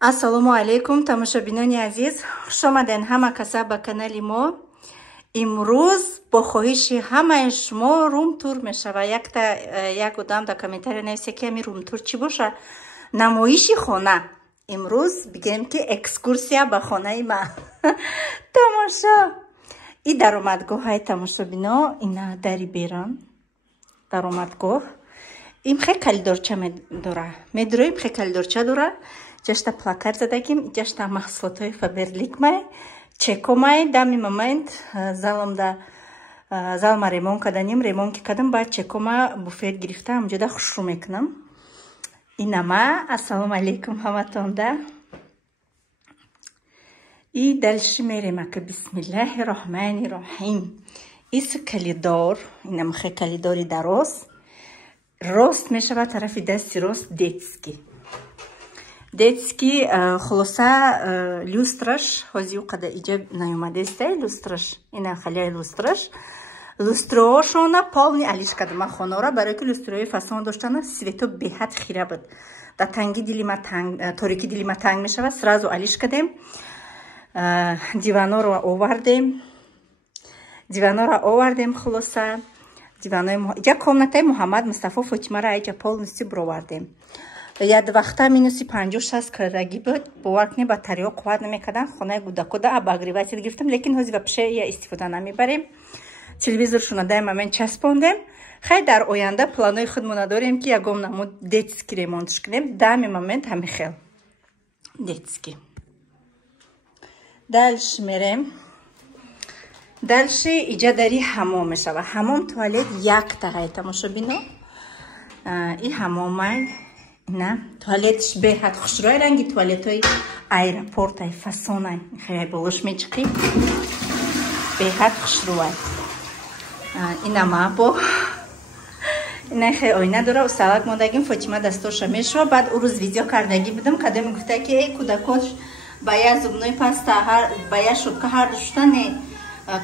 Ассалому алейкум, тамошобинони азиз. Хуш омаден ҳама каса ба канали мо. Имрӯз бо хоҳиши ҳамаи шумо рум-тур мешава. Як одам дар комментария нависе ки ами рум-тур чӣ боша? Намоиши хона. Имрӯз бигем ки экскурсия ба хонаи ман. Тамошо. И даромадгоҳаи тамошобино, ина дари берон. Даромадгоҳ. Им хе калидорча медора. Медуроим хе калидорча дора. Ҷашта плакат задагим, ҷашта маҳсулотҳои Фаберлик-май, чекомай, дами момент залма ремон каданим, ремон ки кадам, баъд чекома буфет гирифта, ҳамҷода хушрӯ мекунам. Инама, ассалому алейкум ҳаматонда. И дальше мерем ака бисмиллаҳи роҳмани роҳим. Ис калидор, инама хе калидори дароз. Рост мешава тарафи дасти рост детский. Детский хулоса люстраш ҳозию қада иҷа наёмадестай люстраш ина халияи люстраш люстроошона полни алиш кадама хонора барои ки люстрои фасон доштана свето беҳад хира буд да танги дили ма танг торики дили ма танг мешава сразу алиш кадем диваноро овардем хулоса диванои иҷа комнатаи Муҳаммад Мустафо Фотимара иҷа полностью бировардем. Я вақта минуси 50-60 градусი буд. Боваркне батарея қувват намекардан. Хонаи гудакода обогреватель гирифтам, лекин ҳозир вообще я истифода намебарем. Телевизоршуна дай момент часпондем. Хай дар оянда планои худмон надорем ки ягон намуд детский ремонтш кунем. Дами момент ҳамихел детский. Дальше мерем. Дальше иҷа дари ҳамом мешава. Ҳамом туалет яктагай тамошобино. И ҳамомай на туалетш беҳад хушрӯй ранги туалетҳои аэропортай фасонай хеле болош мечиқи беҳад хушрӯай ина мабо ина хе ойна дора усалак мондагим Фотимадастоша мешава баъд ӯ рӯз видео кардаги будам кадами гуфта ки кӯдакош ба я зубной паста ба я шӯбка ҳар душта не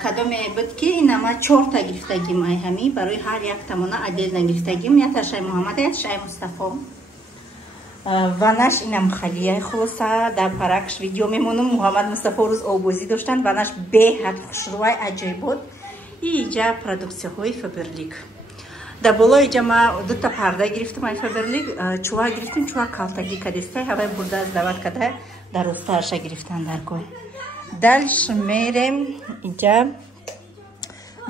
кадоме буд ки инама 4 та гирифтагим ай ҳами барои ҳар як тамона отдельно гирифтагим я ташай Муҳаммад я ташай Мустафо ванаш инам халияи хулоса дар паракш видео мемонам Муҳаммад Мустафо рӯз овозӣ доштан ванаш беҳад хушрӯай аҷоибот и иҷа продуксияҳои Фаберлик дар боло иҷа ма 2 та парда гирифтам ай Фаберлик чувак гирифтим чувак калтагӣ кадестай ҳавай бурда аз дават када дар ростааша гирифтан даргоҳ дальше мерем иҷа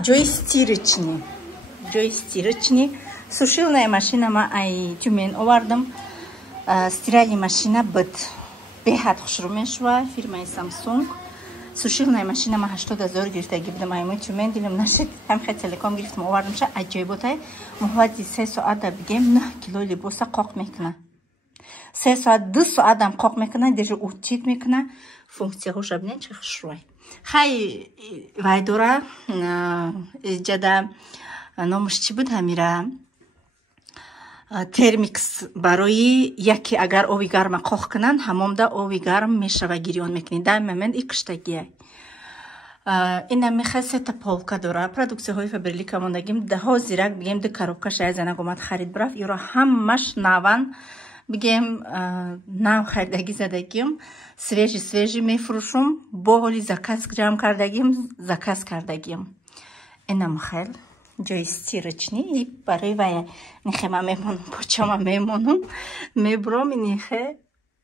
ҷои стирочни сушилная машина ма ай тюмен овардам стиральная машина буд беҳад хушрӯ мешава фирмаи Samsung сушилная машина ма 80 000 гирифтаги будам аймои тюмен дилам нашид ҳамихе телеком гирифтам овардам ша аҷоиботай муҳлати 3 соат да бигем 9 кило либоса қоқ мекуна 3 соат 2 соат дам қоқ мекуна деже утит мекуна функсияҳоша бинед чӣ хушрӯай хай вай дора ҷада номаш чӣ буд ҳамира термикс барои яке агар ови гарма қоқ кунанд ҳамомда ови гарм мешава гирён мекунӣ дар момент икштагия ина мехай сета полка дора продуксияҳои Фаберлик мондагим даҳо зирак бигем ду коробка шая занак омад харид брафт ёро ҳамаш наван бигем нав харидаги задагим свежи мефурӯшум бо ҳоли заказ ҷамъ кардагим ина махел ҷои стирочни и барои вая нихема мемонам почама мемонам мебуром нихе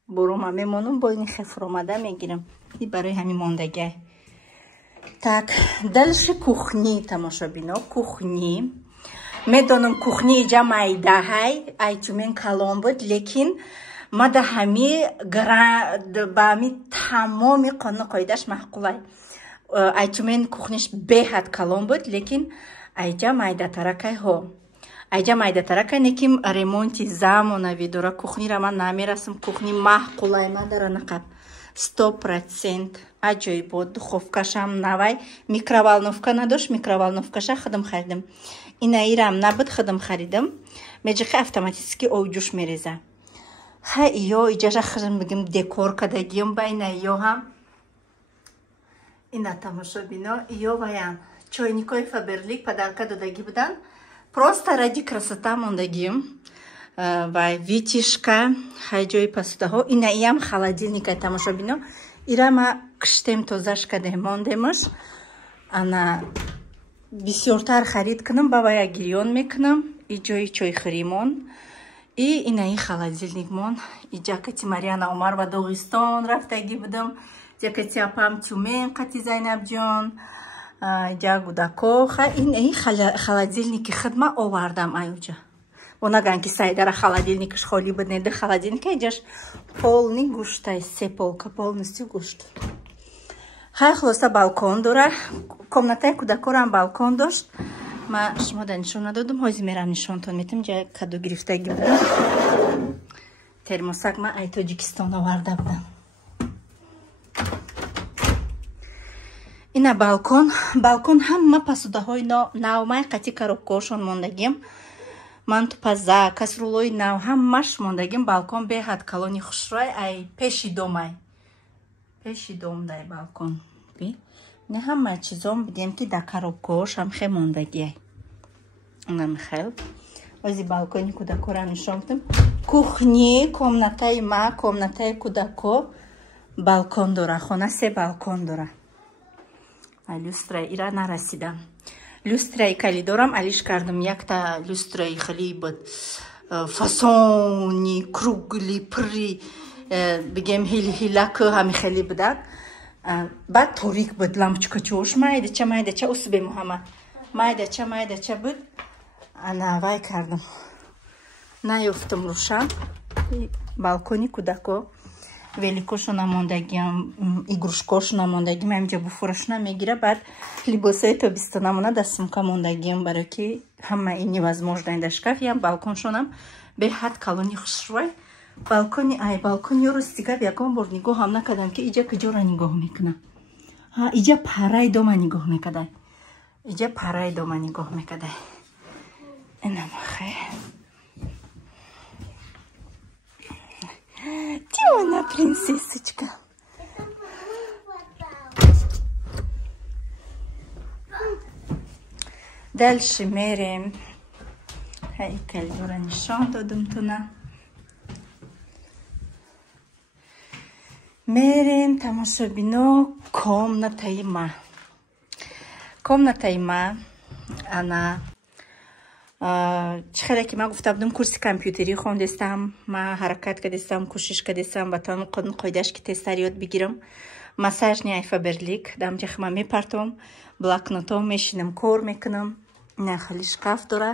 бурома мемонам бо нихе фуромада мегирам и барои ҳамин мондагиай так дальше кухни тамошобино кухни медонам кухни иҷа майдаҳай айтюмен калон буд лекин ма да ҳами ба ҳами тамоми қонуну қоидаш маҳқулай айтюмен кухниш беҳад калон буд лекин айҷа майдатаракайҳо айҷа майдатаракай неким ремонти замонави дора кухнира ман намерасам кухни маҳқулай мадара нақаб 100% аҷоибот духовкашам навай микроволновка надошт микроволновкаша худам харидам ина ирам набуд худам харидам меҷиқи автоматически оби ҷӯш мереза ха иё иҷаша худам бигим декор кадагим ба ина иё ҳам ина тамошобино иё ваян чойникои Фаберлик падарка додаги будан просто ради красота мондагим ва витишка хайҷои посудаҳо ина иам холодильника тамошобино ирама киштем тозаш кадем мондемаш ана бисёртар харид кунам бавая гирён мекунам иҷои чойхӯримон и инаи холодильникмон иҷакати Марьяна Умар ва Догистон рафтаги будам ҷакати апам тюмен қати Зайнабҷон иҷа гудако инаи холодильники хидма овардам аюҷа Онаган ки сайдара холодильникаш холи беднеда холодильника иҷаш полни гӯштай се полка полностью гӯшт. Хай хулоса балкон дора. Комнатаи кӯдакорам балкон дошт. Ма шумода нишон надодам. Ҳозир мерам нишонтон метам ҷа каду гирифтаги будам. Термосак ма ай Тоҷикистон оварда будам. Ина балкон. Балкон ҳама посудаҳои навмай қати коробкаҳошон мондагим. Мантупаза, касрулои нав ҳамаш мондагим балкон беҳад калони хушрой ай пеши домай. Пеши домдай балкон. Не ҳама чизом бидем ки да коробкаҳош ҳам хе мондагиай. Она михел. Ози балкони кӯдакорам нишон будам. Кухни, комнатаи ма, комнатаи кӯдако балкон дора. Хона се балкон дора. Люстра ира нарасидам. Люстраи кали дорам алиш кардам якта люстраи хели буд фасони кругли при бигем ҳилаку ҳами хели будак баъд торик буд лампочкачош майдача усбе Муҳаммад майдача буд ана вай кардам наёфтам рӯшан балкони кӯдако великошона мондагиам игрушкошона мондагиам ҳамҷа буфурашона мегира баъд либосаи тобистонамона да сумка мондагиам барои ки ҳама ин невозможно инда шкаф ям балконшонам беҳад калони хушрой балкони ай балкони ёрос дигар ягон бор нигоҳам накардам ки иҷа куҷора нигоҳ мекунам иҷа параи дома нигоҳ мекадай инамахе Тиона принцессочка. Дальше мерим. Хай кальдора нишон додум туна. Мерим тамошобино комнатаи ма. Комнатаи ма ана чӣ хеле ки ман гуфта будам курси компютерӣ хондестам ман ҳаракат кардестам кӯшиш кардестам ба тамоми қоидаш ки тезтар ёд бигирам массажни айфаберлик дамҷа хма мепартом блокнотом мешинам кор мекунам ина хали шкаф дора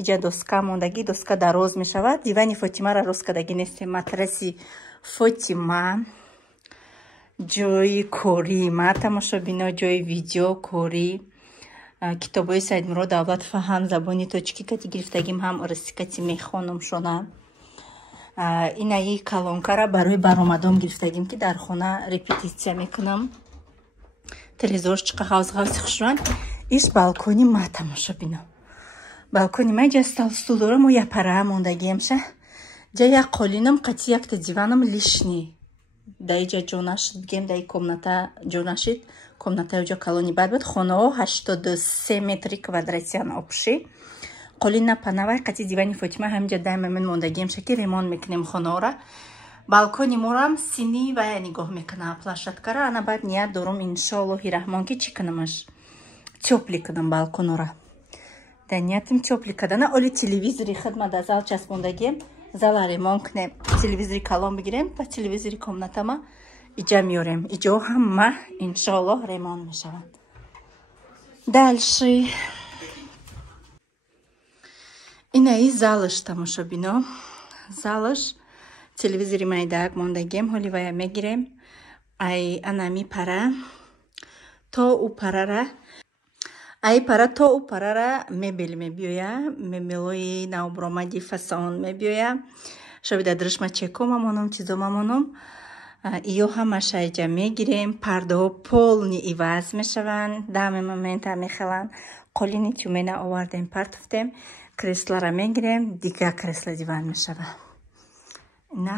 иҷа доска мондаги доска дароз мешавад дивани Фотимаро роз кардагӣ нестем матраси Фотима ҷои кории ма тамошобино ҷои видео корӣ китобои Саидмурод Давлатов ҳам забони тоҷикӣ кати гирифтагим ҳам орисикати мехонам шона инаи калонкара барои баромадом гирифтагим ки дар хона репетитсия мекунам телевизорш чиқа ғавзи хушран иш балкони ма тамошобино балкони ма ҷа стул дорам ё пара мондагиамша ҷа як қолинам қати якта диванам лишни да иҷа ҷо нашид бигем да и комната ҷо нашид комната уҷа калони бад буд хонао 83 метри квадратиян опши қолина панавай қати дивани Фотима ҳамҷа дайма мен мондагиамша ки ремонт мекунем хонаора балкони морам сини вая нигоҳ мекунам плашаткара ана баъд ният дорум иншоаллоҳи раҳмон ки чӣ кунамаш тёпли кунам балконора да ниятам тёпли кардана оли телевизори хидма да зал часпондагием зала ремонт кунем телевизори калон бигирем ба телевизори комнатама иҷа миёрем иҷо ҳама иншоаллоҳ ремонт мешавад дальше инаи залаш тамошобино залаш телевизори майдак мондагием ҳоли вая мегирем ай анами пара то у парара ай пара то у парара мебел мебиёя мебелои навбуромади фасон мебиёя шобида дрышма чеко мамонам чизо мамонам иё ҳама шайҷа мегирем пардаҳо полни иваз мешаванд дами момента мехеланд қолини тюмена овардем партуфтем креслара мегирем дига кресла диван мешава ина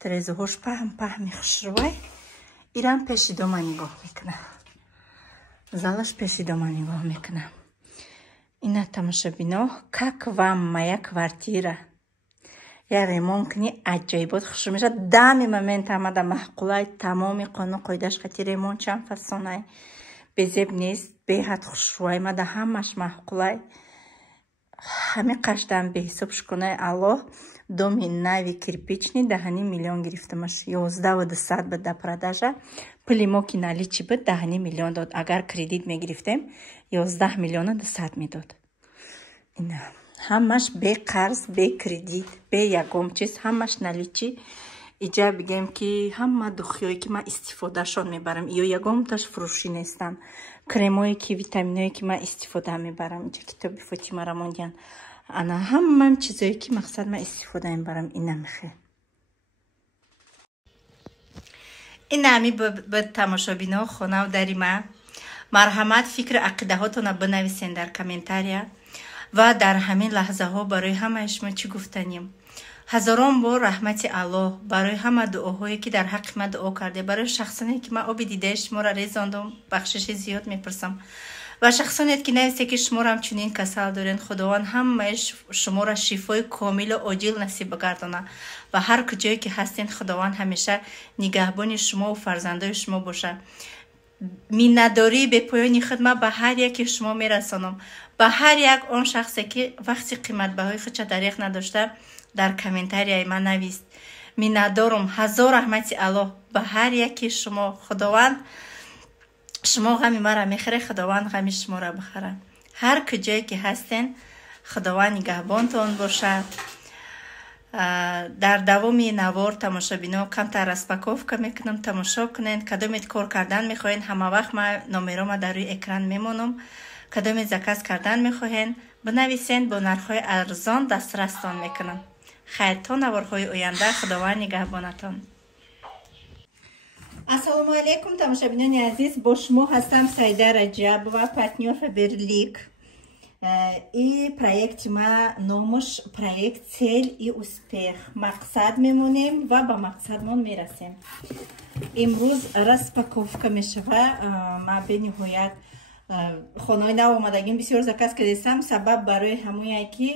терезаҳош паҳми хушрувай ирам пеши дома нигоҳ мекунам залаш пеши дома нигоҳ мекунам ина тамошобино как вам моя квартира Я ремонт кни аҷоибот хушрӯ мешавад. Дами момент амада маҳқулай тамоми қону қоидаш хати ремонт чанд фасонай безеб нест беҳад хушрӯай мада ҳамаш маҳқулай ҳами қаштам беҳисоб шукунай аллоҳ доми нави кирпични 10 миллион гирифтамаш 11,200 бад да продажа пули мо ки наличи буд 10 миллион дод агар кредит мегирифтем 11 миллиона 200 медод ина ҳамаш бе қарз бе кредит бе ягон чиз ҳамаш наличи иҷа бигем ки ҳама духиёе ки ман истифодашон мебарам ё ягонташ фурӯшӣ нестан кремое ки витаминое ки ман истифода мебарам иҷа китоби Фотима Рамондян ана ҳамам чизое ки мақсад ман истифода мебарам ина мехе инами ба тамошобино хонав дари ман марҳамат фикри ақидаҳотона бинависен дар комментария ва дар ҳамин лаҳзаҳо барои ҳамаи шумо чӣ гуфтанем ҳазорон бор раҳмати аллоҳ барои ҳама дуоҳое ки дар ҳаққи ман дуо карде барои шахсоне ки ман оби дидаи шуморо резондум бахшиши зиёд мепурсам ва шахсоне ки нависте ки шуморо ҳамчунин касал дорен худованд ҳамаи шуморо шифои комилу оҷил насиб гардона ва ҳар куҷое ки ҳастен худованд ҳамеша нигаҳбони шумову фарзандои шумо бошад миннатдории бепоёни худма ба ҳар яке шумо мерасонам ба ҳар як он шахсе ки вақти қиматбаҳои худша дариқ надошта дар комментарияи ман навист миннатдорум ҳазор раҳмати аллоҳ ба ҳар яки шумо худованд шумо ғами мара мехӯре худованд ғами шуморо бихӯра ҳар куҷое ки ҳастен худованд нигаҳбонтон бошад дар давоми навор тамошобино камтар распаковка мекунам тамошо кунед кадомет кор кардан мехоҳед ҳама вақт ма номерома дар рӯи экран мемонам кадомет заказ кардан мехоҳед бинависен бо нархҳои арзон дастрастон мекунам хайр то наворҳои оянда худованд нигаҳбонатон ассалому алайкум тамошобинони азиз бо шумо ҳастам Саида Раҷабова партнёр Фаберлик и проекти ма номуш проект Цель и успех мақсад мемонем ва ба мақсадмон мерасем имрӯз распаковка мешава ма бениҳоят хонаи нав омадагим бисёр заказ кардем сабаб барои ҳамое ки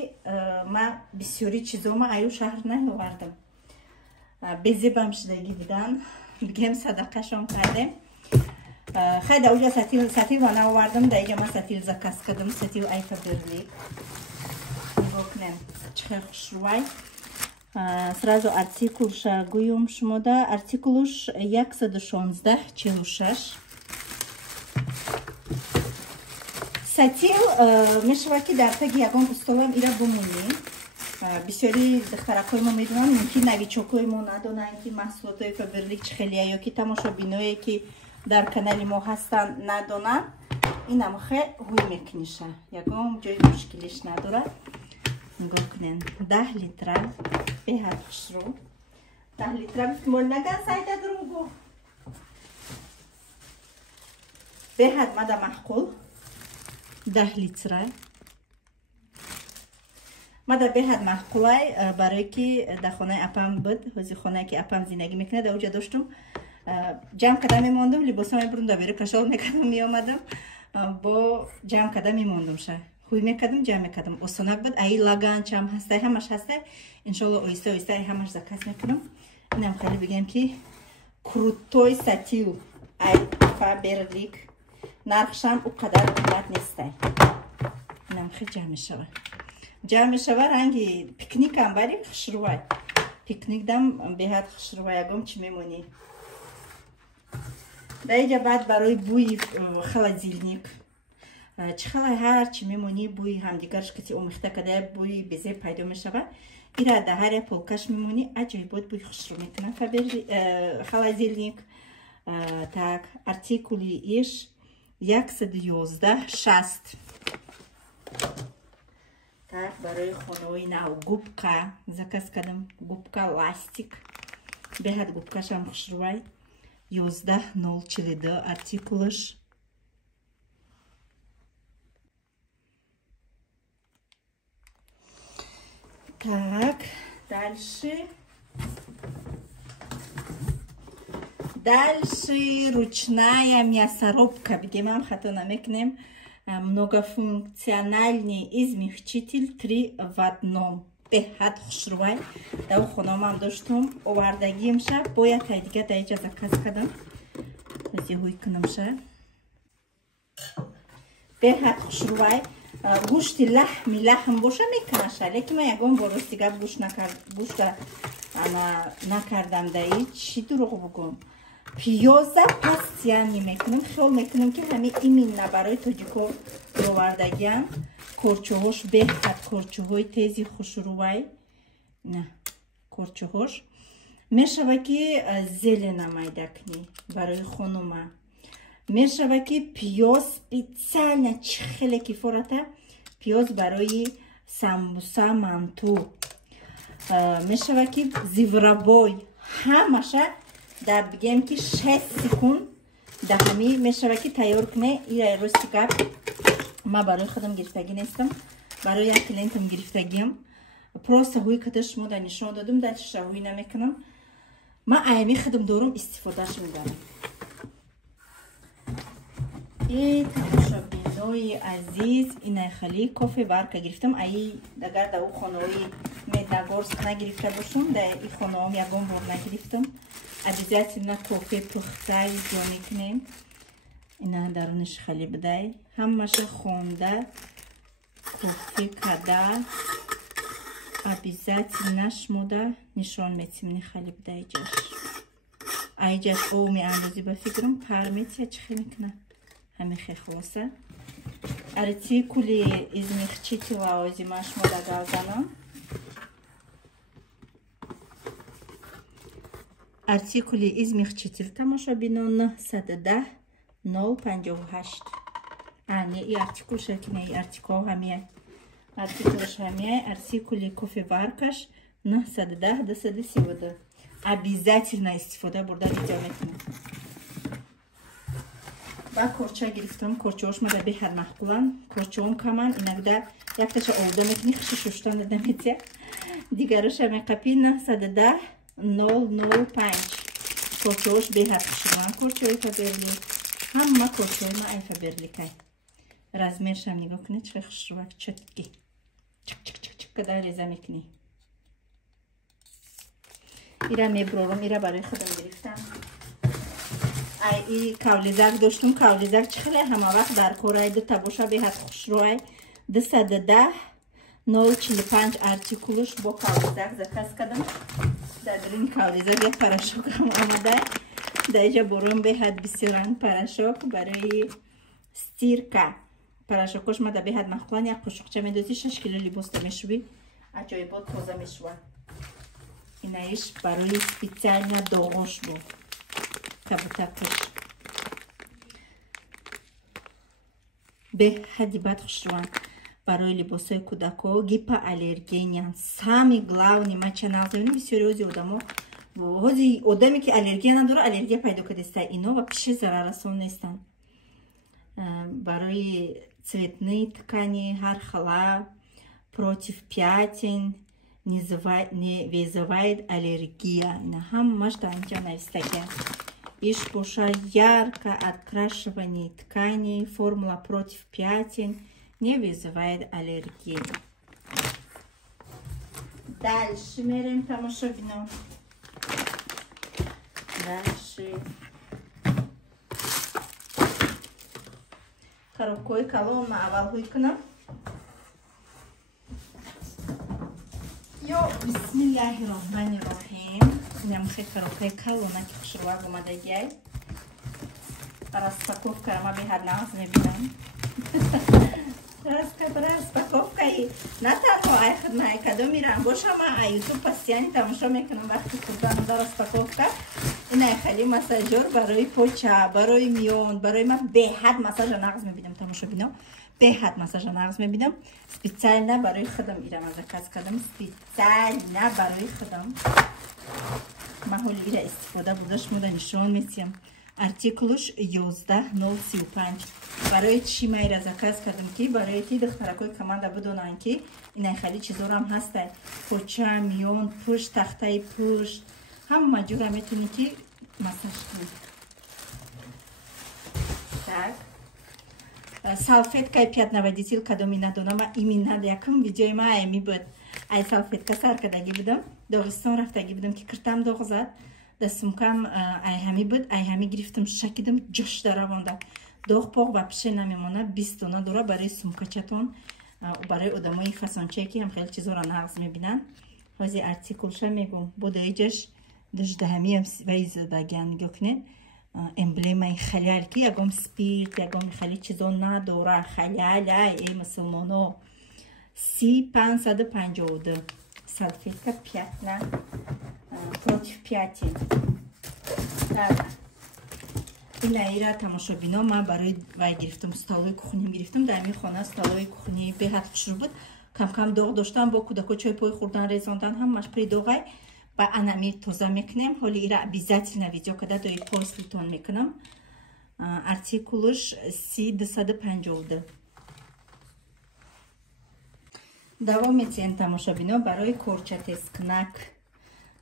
ма бисёри чизома аю шаҳр наовардам безебам шудагӣ будан бигем садақашон кардем хай да уҷа сатил ва наовардам да иҷа ма сатил заказ кардам сатил ай Фаберлик нигоҳ кунем чихел хушрӯай сразу артикулша гӯём шумода артикулуш 11646 сатил мешава ки дар таги ягон устолам ира бумонӣ бисёри духтаракҳои мо медонанд ки навичокҳои мо надонанд ки маҳсулотҳои Фаберлик чӣ хеле ё ки тамошобиное ки дар канали мо ҳастанд надонанд инамхе ҳуй мекуниша ягон ҷои мушкилиш надорад нигоҳ кунен 10 литра беҳад хушрӯ 10 литра бистимол наган сайда дурӯгу беҳад мада маҳқул 10 литра мада беҳад маҳқулай барое ки дар хонаи апам буд ҳозир хонае ки апам зиндагӣ мекунад дар уҷа доштум ҷамъ карда мемондум либосам бурун дар беру кашол мекардам меомадам бо ҷамъ карда мемондум ша ҳуй мекардам ҷамъ мекардам осонак буд аи лаганчам ҳастай ҳамаш ҳастай иншоалло оҳиста оҳиста ҳамаш заказ мекунам инам хеле бигем ки крутой сатил ай Фаберлик нархшам у қадар қимат нестай инам хеле ҷамъ мешава ранги пикникам бари хушрӯвай пикникдам беҳад хушрӯвай ягон чӣ мемонӣ дар иҷа баъд барои бӯи холодильник чӣ халай ҳар чӣ мемонӣ бӯи ҳамдигараш кати омехта кардая бӯи безеб пайдо мешава ира дар ҳар як полкаш мемонӣ аҷоибот бӯи хушрӯ мекунад холодильник так артикули иш 11160 так барои хонаҳои нав губка заказ кардам губка ластик беҳад губкашам хушрӯвай 11042 артикулаш так дальше ручная мясорубка бигемам хато намекунем многофункциональный измягчитель 3 в одном беҳад хушрӯй дар хонамам доштум овардагим ша бояд тай дига дар иҷа заказ кардам зиҳуй кунам ша беҳад хушрӯй гӯшти лаҳм боша меканаша лекин ман ягон бор рости гап гӯшта накардам даи чӣ дурӯғ бугум пиёза пастияни мекунам хиёл мекунам ки ҳами иминна барои тоҷико овардагиам корчуҳош беҳад корчуҳои тези хушрӯй на корчуҳош мешава ки зелена майда кунӣ барои хонума мешава ки пиёз специально чӣ хеле кифората пиёз барои самбуса манту мешава ки зиврабой ҳамаша дар бигем ки 6 секунд да ҳами мешава ки тайёр куне ира рости гап ма барои худам гирифтагӣ нестам барои як клиентам гирифтагиам просто ҳуи када шумо да нишон додам дар чиша ҳуи намекунам ма айми худам дорум истифодаш мебарам тамошобинои азиз инай хали кофе варка гирифтам аи дагар да у хонаҳои меднагорск нагирифта бошам да и хонаҳом ягон бор нагирифтам обязательно кофе пухта ё мекунем ина дарунаш хали будай ҳамаша хонда кофе када обязательно шмода нишон метимни хали будай ҷаш айҷаш оми андози ба фикрам пар метия чӣ хе мекуна ҳамихе хулоса артикули измехчити лаозима шмода галзанам артикули измехчитил тамошобино 910 058 не и артикул шакина и артикул ҳамия артикулаш ҳамия артикули кофеваркаш 910 232 обязательно истифода бурда видео метунам ба корча гирифтам корчаҳошма да беҳад маҳқулан корчаҳом каман инагда якташа олда метуни хиши шуштан дада метия дигараша меқапи 910 005 корчаҳош беҳад хушрӯан корчаҳои фаберли ҳама корчаҳои ма ай фаберликай размершам нигоҳ кунед чӣ хушрӯак чотки чик када реза мекунӣ ира меброрум ира барои худам гирифтам ай и кавлизак доштум кавлизак чӣ хеле ҳама вақт дар корай дута боша беҳад хушрӯай 210 045 артикулаш бо кавлизак заказ кардам дар дурини кавлизак як порошокам омада дар иҷа борум беҳад бисёранг порошок барои стирка порошокош мада беҳад маҳқулан як қошуқча медозӣ 6 кило либоста мешуби аҷоибот тоза мешувад инаиш барои специально доғош бо кабутакош беҳади бад хушрӯанд барои либосҳои кӯдако гипоаллергиян сами главни мачанал забини бисёри ҳози одамо ҳози одаме ки аллергия надора аллергия пайдо кардеста ино ва пиши зараррасон нестанд барои цветные ткани ҳар хала против пятен не вызывает аллергия ина ҳамаш дар инҷа навистагиам иш боша ярко открашивание тканей формула против пятен не вызывает аллергии дальше мерем тамошобино дальше коробкои калонна аввал ҳуй кунам ё бисмиллаҳи роҳмани роҳим инам хе коробкаи калона ки хушрӯак омадагиай распаковкара ма беҳад нағз мебинам распаковкаи на танҳо ай хидмаи кадом мирам боша ма ай ютуб постоянно тамошо мекунам вақти курданада распаковка инай хали массажёр барои поча барои миён барои ма беҳад массажа нағз мебинам тамошобино беҳад массажа нағз мебинам специально барои худам ирама заказ кардам специально барои худам ма ҳоли ира истифода бурда шумода нишон метиҳам артикулуш 11035 барои чӣ ма ира заказ кардам ки барои ки духтаракои команда бидонанд ки инай хали чизорам ҳастай поча миён пушт тахтаи пушт ҳама ҷура метунӣ ки массаж кунӣ так салфеткаи пятноводитель кадоми надонама имина якум видеои ма ами буд ай салфетка сар кардагӣ будам, Доғистон рафтагӣ будам ки киртам доғ зад. Да сумкам ай ҳамӣ буд, ай ҳамӣ гирифтам шакидам ҷош даравонда. Доғ поғ ва пише намемона 20 дона дора барои сумкачатон, барои одамои фасончае ки ҳам хеле чизора нағз мебинанд. ҳозир артикулша мегум бодаиҷаш даждаҳамиам ваи задагиан нигоҳ кунед. Эмблемаи халяль ки ягом спирт, ягом хеле чизо надора. Халяль ай мусулмоно 552 салфетка пятна против пяти. Инаира тамошобино ман барои вай гирифтам, столои кухним гирифтам. Дар ҳамин хона столои кухни беҳад хушрӯ буд. Кам-кам доғ доштам, бо кӯдако чой пой хӯрдан, резондан ҳамаш при доғай. Ба анами тоза мекунем. Ҳоли ира обязательно видео када дои послитон мекунам. Артикулуш 3252. давом метиҳем тамошобино барои корчатескнак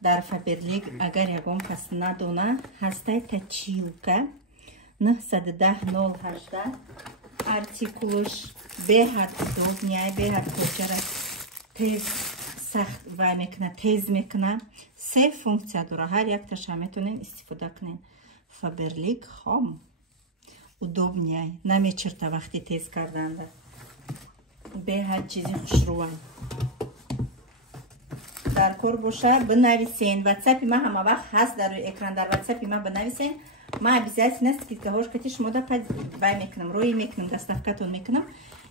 дар Фаберлик агар ягон кас надона ҳастай точилка 910 артикулуш беҳад удобняй, беҳад корчара тез сахт вай мекуна, тез мекуна. 3 функция дора, ҳар якташа метонем истифода кунем. Фаберлик хом удобняй, намечирта вақти тез карданда. беҳад чизи хушрӯа. дар кор боша бинависен. ватсапи ман ҳама вақт ҳаст дар рӯи экран. дар ватсапи ман бинависен. ман обязательно скидкаҳош кати шумо да вай мекунам, рӯи мекунам, доставкатон мекунам.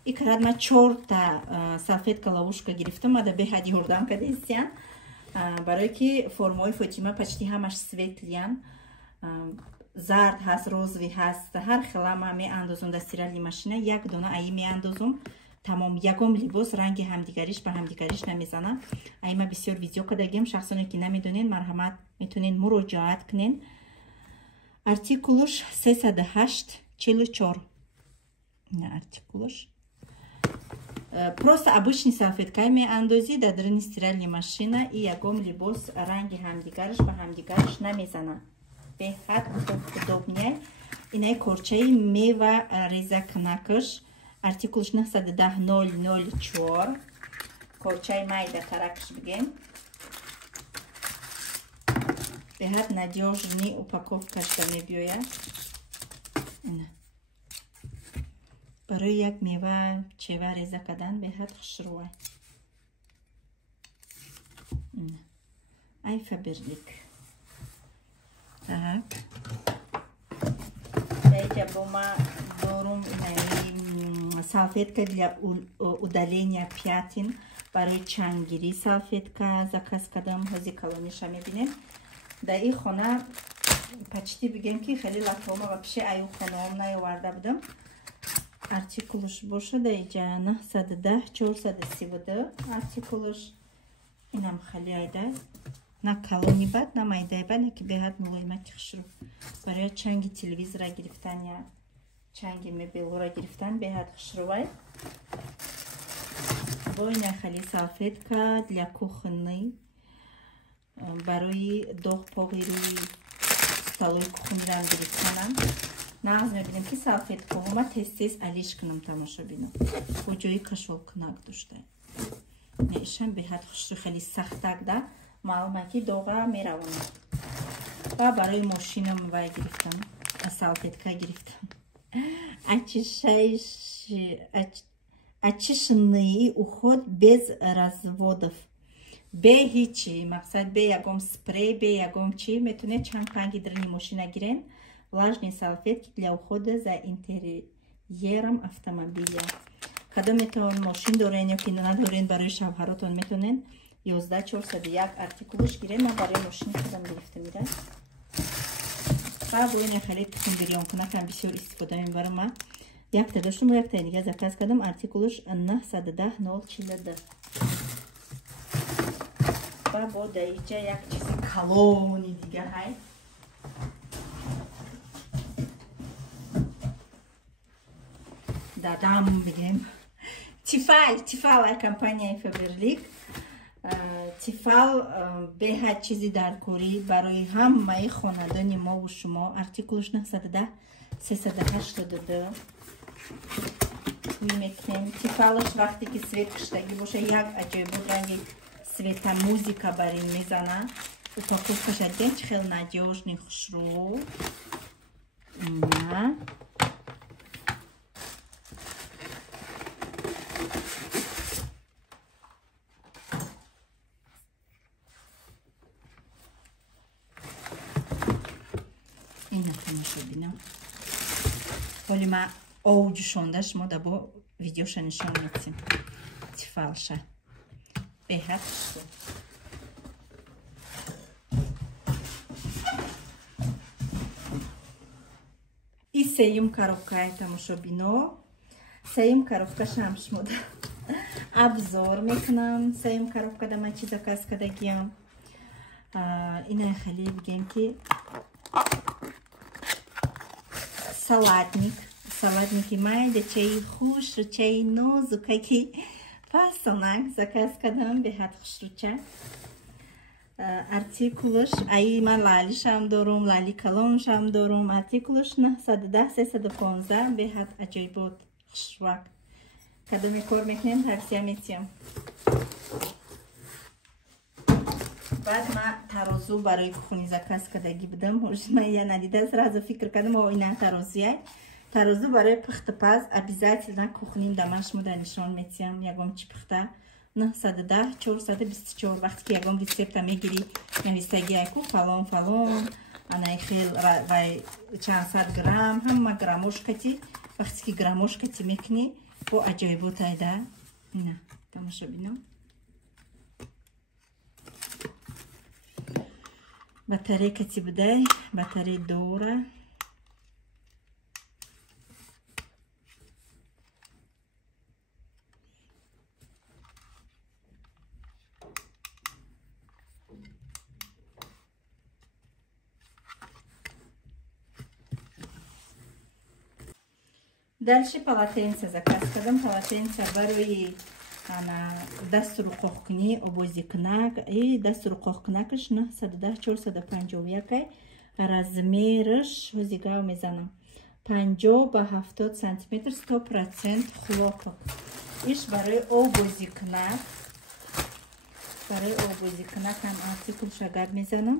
Икрад ман 4 салфетка ловушка гирифтам, мада беҳад ёрдам кадестиян. барое ки формаи Фотима почти ҳамаш светлиян. зард ҳаст, розови ҳаст, ҳар хела ман меандозам дар стиральни машина. як дона аи меандозам. тамом ягон либос ранги ҳамдигариш ба ҳамдигариш намезанам. Аи ма бисёр видео кардагиам. шахсоне ки намедонен марҳамат метонен муроҷиат кунен. Артикулуш 308-44. Артикулуш просто обычный салфеткай меандозӣ дар даруни стиральни машина и ягон либос ранги ҳамдигариш ба ҳамдигариш намезана. беҳад удобняй. инаи корчаи мева резакнакаш артикулуш 910-004. корчаи майда таракш бигем. беҳад надёжни упаковкашда мебиёяд. барои як мева чева реза кардан беҳад хушрӯа. ай Фаберлик. так даиҷа бо ма дорум салфетка для удаления пятен. барои чанггирӣ салфетка заказ кардам. ҳозир калониша мебинем. дар ин хона почти бигем ки хеле латома ва пиши аю хонаом наёварда будам. артикулуш боша даиҷа 910-432 артикулуш. инам хеле айда на калони бад, на майдаи бад, ки беҳад мулоимати хушрӯ. барои чанги телевизора гирифтан я чанги мебелора гирифтан беҳад хушрӯай. бо ина хеле салфетка для кухни барои доғ поғи рӯи столои кухнирам гирифтанам. нағз мебинем ки салфеткаҳома тез-тез алиш кунам тамошобино. бо ҷои кашолкунак доштай. ишам беҳад хушрӯ, хеле сахтак да. маълума ки доға меравонад. ва барои мошинам вай гирифтам, салфетка гирифтам. очищенный уход без разводов. бе ҳичи мақсад бе ягон спрей, бе ягон чи метавонед чанд гидрони мошина гирен. влажные салфетки для ухода за интерьером автомобиля. кадом метавон мошин дорен ё ки надорен барои шавҳаротон метавонен 11401 артикулуш гирен. ман барои мошини худам гирифтам ира. ва бо ин хеле тукум бирёнкунакам бисёр истифода мебарам. ман якта доштам, яктаи дига заказ кардам. артикулуш 910-042. ва бо даиҷа як чизи калони дига ҳай. дадам бигем. Тифал ай компанияи Фаберлик. тифал беҳад чизи даркорӣ барои ҳамаи хонадони мову шумо. артикулуш 910-382. мекунем. тифалаш вақте ки свет киштагӣ боша як аҷоибот ранги светомузыка бар ин мезана. Упаковкаш адидем чӣ хел надёжный, хушрӯ. Ина. Ина тамошо бинам. ҳоли ма овҷу шонда шумо дабо видеоша нишон медиҳем. Чӣ фалша. Беҳад хушрӯ. И сеюм коробкаи тамошобино. Сеюм коробкашам шумо обзор мекунам. Сеюм коробка да ман чӣ заказ кардагиам. Ина хеле бигем ки салатники майда, чаи хушу, чаи нозука ки фасонак заказ кардам. Беҳад хушрӯча. Артикулаш аи ман лалишам дорум, лали калоншам дорум. Артикулаш 910-315. Беҳад аҷоибот хушвак. Кадоме кор мекунем, тавсия метиҳам. баъд ман тарозу барои кухни заказ кардагӣ будам. Ман я надида сразу фикр кардам о ина тарозуяй. Тарозу барои пухта паз обязательно кухним дамаш муда нишон метиҳам. Ягон чӣ пухта 910-424. вақте ки ягон рецепта мегирӣ навистагӣ айку фалон анаи хел вай чанд сад грамм ҳама граммошкати. вақте ки граммошкати мекунӣ бо аҷоибот айда. ина тамошо бино. батарейкати будай батарей дора. дальше полотенце заказ кардам. Полотенце барои дастуру қоқкунӣ обозикунак и дастуру қоқкунакаш 910-451. размераш ҳозигав мезанам 50-70 сантиметр. 100% хлопок. иш барои обозикунак. Барои обозикунакам артикулша гап мезанам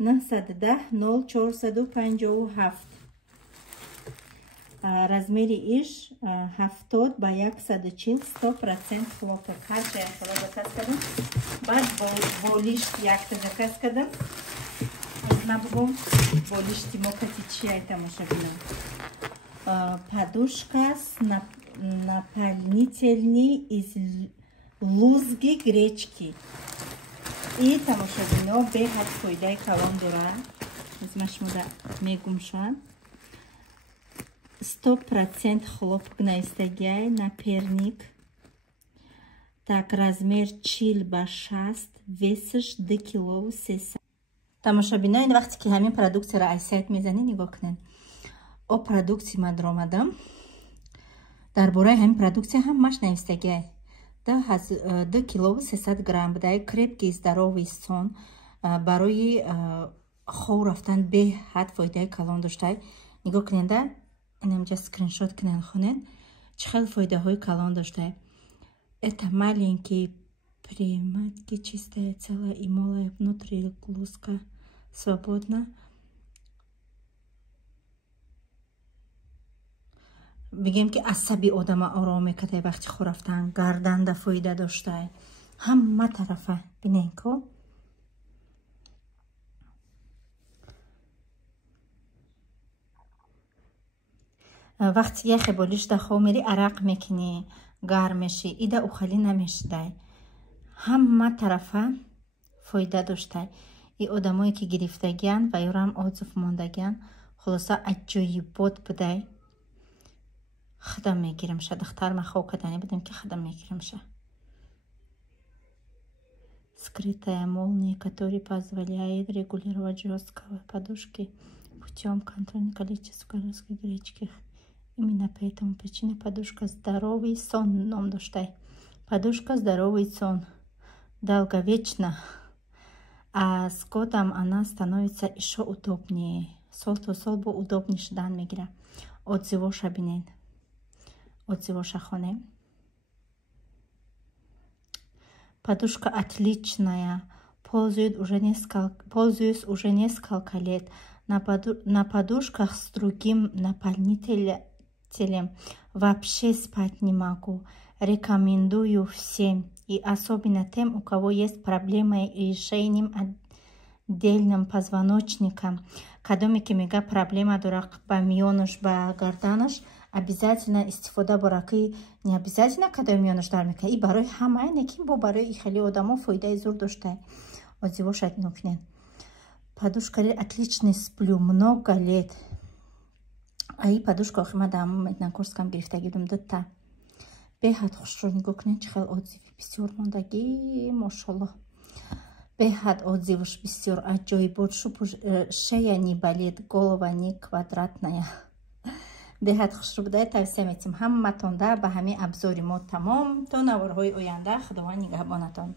910-0457. размери иш 70-140. 100% хлопок. ҳарча яхела заказ кардам. баъд болишт якта заказ кардам. набугум болишти мокати чи ай тамоша бинам. подушка наполнительный из лузги гречки. И тамоша бино беҳад фоидаи калон дора. измашмуда мегумшан 100% хлопок наистагиай наперник. Так размер 40-60. весаш 2 кило 300. тамошобино ин вақте ки ҳамин продуксияро аз сайт мезанӣ нигоҳ кунед. о продуксия ман даромадам. дар бораи ҳамин продуксия ҳамаш навистагиай 2 кило 300 грамм будай. крепкий здоровый сон. барои хов рафтан беҳад фоидаи калон доштай. нигоҳ кунеда инамҷа скриншот кунен хонед чӣ хел фоидаҳои калон доштай. это маленький приматки чистая целая и малая внутри глузка свободна. бигем ки асаби одама ором мекардай вақти хӯ рафтан. гарданда фоида доштай. ҳама тарафа биненко. вақти яхе болиш да хов мери арақ мекунӣ гарм мешӣ. ида ухали намешидай. ҳама тарафа фоида доштай. и одамое ки гирифтагиян ва ёрам отзуф мондагиян хулоса аҷоибот будай. хадам мегиримша. духтар ма хов кардани будем ки хадам мегиримша. скрытая молния, который позволяет регулировать жесткие подушки путем контроля количества гречки. Именно поэтому причина подушка здоровый сон ном доштай. подушка здоровый сон. долговечно. А с годом она становится еще удобнее. сол то сол бо удобнее шудан мегира. отзывоша бинед. отзывоша хонем. Подушка отличная. Пользуюсь уже несколько лет. На подушках с другим наполнителем вообще спать не могу. Рекомендую всем. И особенно тем, у кого есть проблемы с решением отдельным позвоночником. Кадоме ки мега проблема дорак ба миёнуш ба гарданаш обязательно истифода бораки не обязательно кадоме миёнуш дар мекунад. И барои ҳамаи лекин бо барои хеле одамо фоидаи зур доштай. Отзывошать нукнет. Подушка отличный, сплю много лет. А и подушка охима даму на Курском грифтаги дум дата. Бехат хушро нигоҳ кунед чӣ хел отзиви бисёр мондагӣ машаллоҳ. Бехат отзиваш бисёр аҷоиб буд. Шея не болит, голова не квадратная. Бехат хушро будай тавсия метим ҳаматон да ба ҳамин абзори мо тамом. То наворҳои оянда худованд нигаҳбонатон.